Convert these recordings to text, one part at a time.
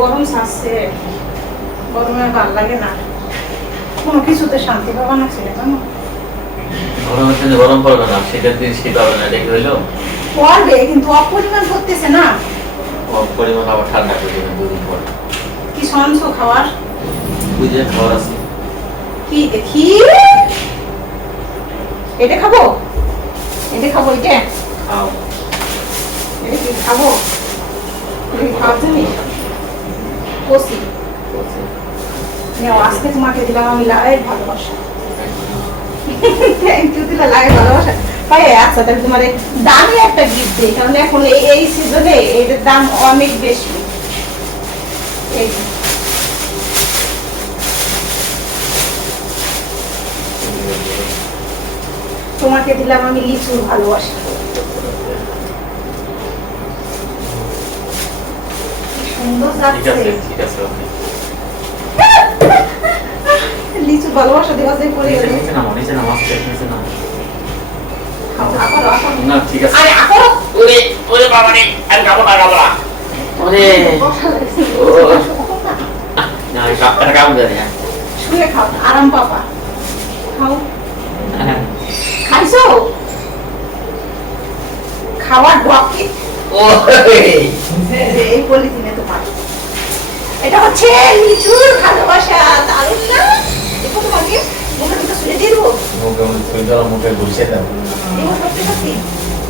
গরম ছাড়ছে, গরমে ভালো লাগে না, কোনো কিছুতে শান্তি পাবা না ছেলে, জানো? গরমের দিনে গরম পড়বে না, শীতের দিন শীত হবে না, দেখে হইলো পড়বে কিন্তু অপরিমাণ করতেছে না। পরিমাণ আবার ঠান্ডা করে দেবেন দুদিন পর। কি সঞ্চ খাওয়ার, বুঝে খাবার আছে। কি দেখি এটা খাবো, এটা খাবো, এটা খাও। এটা কি খাবো, এটা কি খাওয়ার জিনিস? কষি আজকে তোমাকে দিলাম আমি লাই ভালোবাসা। থ্যাংক ইউ দিলা লাই ভালোবাসা ভাই। আচ্ছা তাহলে তোমার দামি একটা গিফট দিই, কারণ এখন এই সিজনে এটার দাম অনেক বেশি। এই তোমাকে দিলাম আমি লিচুর ভালোবাসা। সুন্দর যাচ্ছে লিচু ভালোবাসা দেওয়া যায় পড়ে গেল। নিচে নামো, নিচে নামো, আস্তে নিচে নামো। না ঠিক আছে। আরে আপো ওরে ওরে বাবা রে, আমি খাবো না, খাবো না। ওরে না, এটা কাম দেয় না। শুয়ে খাও, আরাম পাবা, খাও। খাইছো খাওয়ার ডকি এই পলিথিনে তো পাই। এটা হচ্ছে লিচুর ভালোবাসা, দারুণ না? দেখো তোমাকে মুখে দুটো শুয়ে দিয়ে দেবো, মুখে মুখে দাও, মুখে বসে দাও। দেখো সত্যি সত্যি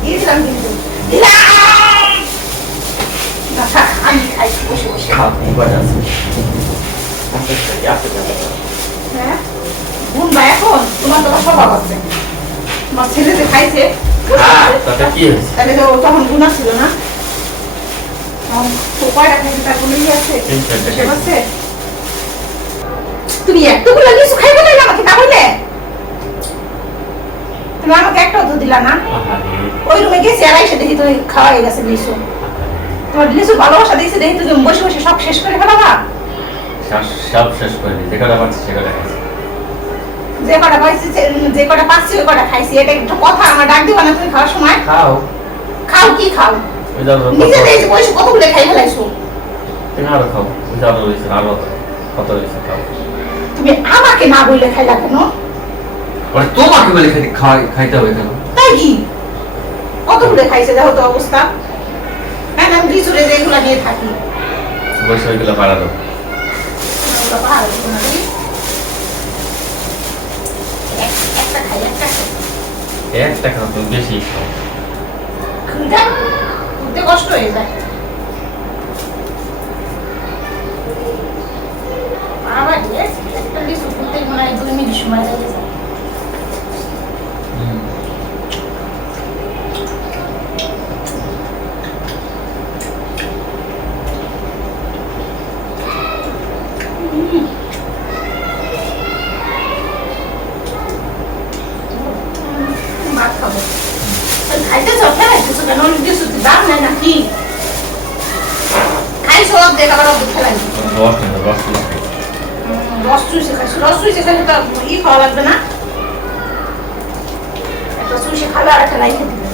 দিয়ে দিলাম, কিন্তু দিলাম না, থাক আমি খাই বসে বসে। খাও, এবার আছে। আস্তে আস্তে আস্তে। হ্যাঁ বুনবা এখন, তোমার তো স্বভাব আছে, তোমার ছেলে যে খাইছে হ্যাঁ, তাতে কি হয়েছে? তাহলে তো তখন গুণা ছিল না, উপায় খাইছে তার কোনো ইয়ে আছে? সে বলছে তুমি এতগুলো লিচু খাইবে না, আমাকে না বললে? তুমি আমাকে একটাও তো দিলা না। ওই রুমে গেছি আর এসে দেখি তুমি খাওয়াই গেছে লিচু। তোমার লিচু ভালোবাসা দিয়েছে দেখি তুমি বসে বসে সব শেষ করে ফেলাবা। সব শেষ করে দিই, যে কটা পাচ্ছি সে কটা খাইছি। যে কটা পাইছি, যে কটা পাচ্ছি ওই কটা খাইছি, এটা একটু কথা। আমার ডাক দিবা না তুমি খাওয়ার সময়? খাও। খাও কি খাও? ওই যাও নিজে দেখে বসে কতগুলো খাই ফেলাইছো। তুমি আরো খাও, ওই যাও রয়েছে আরো কত রয়েছে, খাও। তুমি আমাকে না বললে খাইলা কেন? মানে তোমাকে বলে খাইতে হবে কেন? তাই কি কতগুলো খাইছে দেখো তো অবস্থা। হ্যাঁ আমি লিচুরে যেগুলো নিয়ে থাকি বসে ওইগুলো পাড়া দাও। একটা খাই, একটা খাই, একটা খাও, তুমি বেশি খাও। খুঁজতে কষ্ট হয়ে যায়। আবার একটা লিচু খুঁজতে মনে হয় 2 মিনিট সময় লেগে যায়। ভাত খাবো খাইতেছ, ফেলাইতেছো কেন? লিচু দাম নেই নাকি? খাইছো অর্ধেক, আবার অর্ধেক ফেলাই রস নেই, রস নেই। রস চুষে খাইছো, রস চুষে খাইলে তো খাওয়া লাগবে না, একটা চুষে খাবে আর একটা রাইখে দিবে।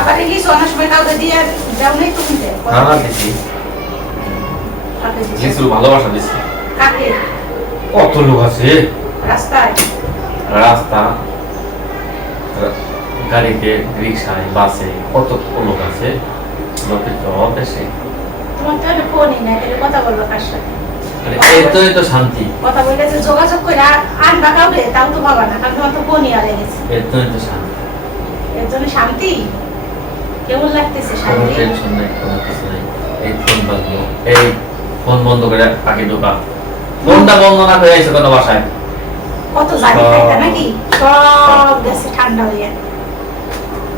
আবার লিচু অনেক সময় কাউকে দিয়ে যাও নেই তো কিনতে। না দিছি, লিচুর ভালোবাসা দিছি। কাকে? কত লোক আছে রাস্তায়, রাস্তা, গাড়িতে, রিক্সায়, বাসে, কত লোক আছে। লোকের তো বেশি। তোমার তো একটা ফোনই নাই, তাহলে কথা বলবো কার সাথে? এতই তো শান্তি। কথা বলে যে যোগাযোগ করে আনবা কাউকে, তাও তো পাবা না, কারণ তোমার তো ফোনই আরে গেছে। এতই তো শান্তি। এর জন্য শান্তি কেমন লাগতেছে? কোনো শান্তি টেনশন নেই, কোনো কিছু নেই। এই ফোন বাজলো, এই ফোন বন্ধ করে পাখি ঢোকা। ফোনটা বন্ধ না করে আইসো কোনো বাসায়। কত জানি খাইতা নাকি সব গেছে ঠান্ডা হয়ে।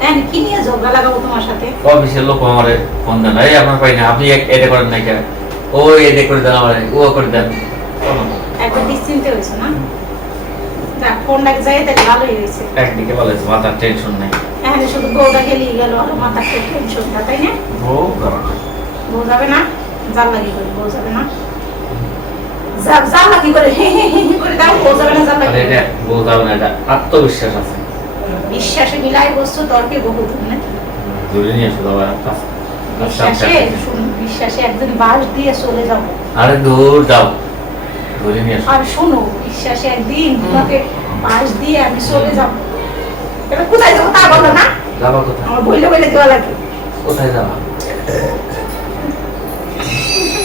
হ্যাঁ কি নিয়ে ঝগড়া লাগাবো তোমার সাথে? অফিসের লোক আমারে ফোন দেন, এই আপনার পাই না, আপনি এটা করেন নাই কেন, ও এটা করে দেন, আমার ও করে দেন। একবার নিশ্চিন্তে হয়েছে না? যাক ফোনটা যাই তাহলে ভালোই হয়েছে। একদিকে বলে মাথার টেনশন নাই। হ্যাঁ শুধু বউটা গেলেই গেল, আর মাথার টেনশনটা, তাই না? বউ যাবে না, জাল লাগি করে বউ যাবে না, জাল লাগি করে হে হে হে করে দাও, বউ যাবে না, জাল লাগি করে। এটা বউ যাবে না, এটা আত্মবিশ্বাস আছে। বিশ্বাসে মিলাই বস্তু তর্কে বহু দূর নাকি? ধরে নিয়ে এসো বাবা, বিশ্বাসে শুনুন, বিশ্বাসে একদিন বাস দিয়ে চলে যাবো। আরে দূর যাও, ধরে নিয়ে আসো। আর শোনো, বিশ্বাসে একদিন তোমাকে বাস দিয়ে আমি চলে যাবো। এবার কোথায় যাবো তা বলো না, যাবা কোথায়? আমার বইলে বইলে দেওয়া লাগে। কোথায় যাবা?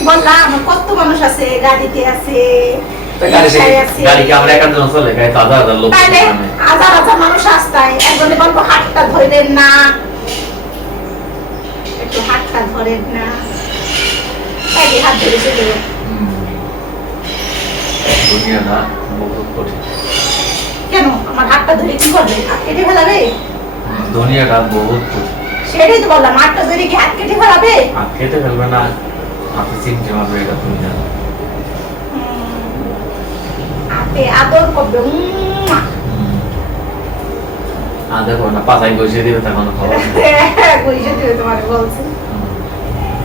বললাম আমার কত মানুষ আছে, গাড়িতে আছে, গাড়ি রিকশায় আছে। গাড়ি কি আমরা একার জন্য চলে? গাড়ি তো হাজার হাজার লোক তাইলে চলে। হাজার হাজার মানুষ আসতায়, একজনে বলবো হাতটা ধরেন না, একটু হাতটা ধরেন না, একই হাত ধরে চলে যাবো। দুনিয়াটা বহুত কঠিন। কেন আমার হাতটা ধরে কি করবে? হাত কেটে ফেলাবে? দুনিয়াটা বহুত কঠিন। সেটাই তো বললাম, হাতটা ধরে কি হাত কেটে ফেলাবে? আর খেতে ফেলবে না, আপনি চিনতে পারবে, এটা তুমি জানো। হাতে আদর করবে, আর দেখো না, পাতায় বসিয়ে দিবে তখন খবর। বুঝে দিবে তোমার বলছি।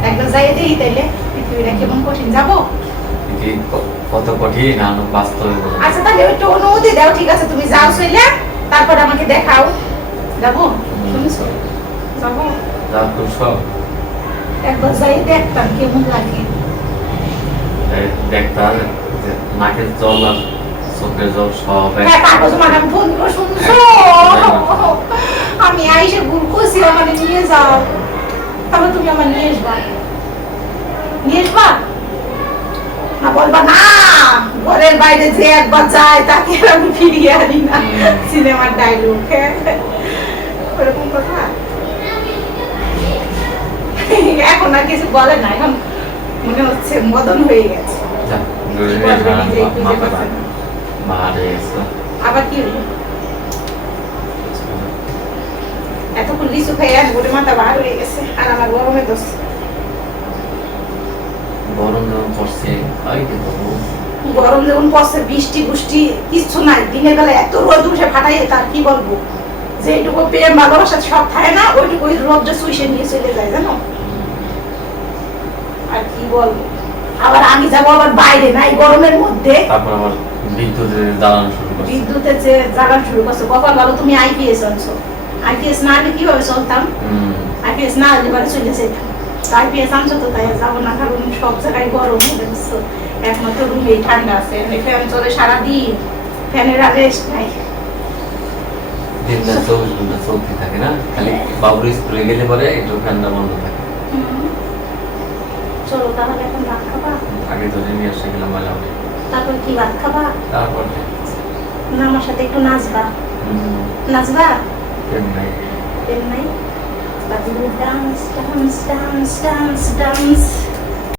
একবার যাই দিই তাইলে পৃথিবীটা কেমন কঠিন, যাবো? কত কঠিন আর বাস্তবে বলো। আচ্ছা তাহলে একটু অনুমতি দাও, ঠিক আছে তুমি যাও চলে, তারপর আমাকে দেখাও। যাবো? শুনছো? যাবো? যা খুব সব একবার যাই দেখতাম কেমন লাগে। দেখতে হবে যে নাকের জল আর চোখের জল সব এক। হ্যাঁ কাগজ ম্যাডাম ফোন দিব, শুনছো? আমি আইসে ভুল করছি, আমার নিয়ে যাও, তারপর তুমি আমার নিয়ে আসবা। নিয়ে আসবা না, বলবা না ঘরের বাইরে যে একবার যায় তাকে আর আমি ফিরিয়ে আনি না, সিনেমার ডায়লগ। ওরকম কথা এখন আর কিছু বলে না, এখন মনে হচ্ছে মদন হয়ে গেছে। যা, বলবে নিজেই খুঁজে পাচ্ছে না। মারে এসো। আবার কি হলো? এতক্ষণ লিচু খাই আর গোটে মাথা বার হয়ে গেছে, আর আমার গরমে দোষ। গরম যখন পড়ছে তাই কি করবো? গরম যখন পড়ছে, বৃষ্টি বুষ্টি কিচ্ছু নাই, দিনের বেলা এত রোদ উঠে ফাটাই, তার কি বলবো, যেটুকু প্রেম ভালোবাসা সব থাকে না, ওইটুকু ওই রোদটা সুইসে নিয়ে চলে যায়, জানো। আর কি বলবো, আবার আমি যাবো আবার বাইরে না এই গরমের মধ্যে, তারপর আবার বিদ্যুতের জ্বালানো শুরু করছে। বিদ্যুতের যে জ্বালান শুরু করছে। কখন ভালো তুমি আইপিএস আনছো, আইপিএস না আনলে কিভাবে চলতাম? আইপিএস না আনলে বারে চলে যেতাম। আইপিএস আনছো তো তাই যাবো না, কারণ সব জায়গায় গরম হয়ে গেছে, একমাত্র রুমেই ঠান্ডা আছে, ফ্যান চলে সারাদিন, ফ্যানের আর রেস্ট নাই। দিনটা 24 ঘন্টা চলতে থাকে না, খালি বাবুর স্কুলে গেলে পরে একটু ঠান্ডা বন্ধ থাকে। চলো তাহলে এখন ভাত খাবা, আগে ধরে নিয়ে আসতে গেলাম মজা উঠে। তারপর কি ভাত খাবা তারপর না আমার সাথে একটু নাচবা? নাচবা? নাই এর নাই, dance dance dance dance dance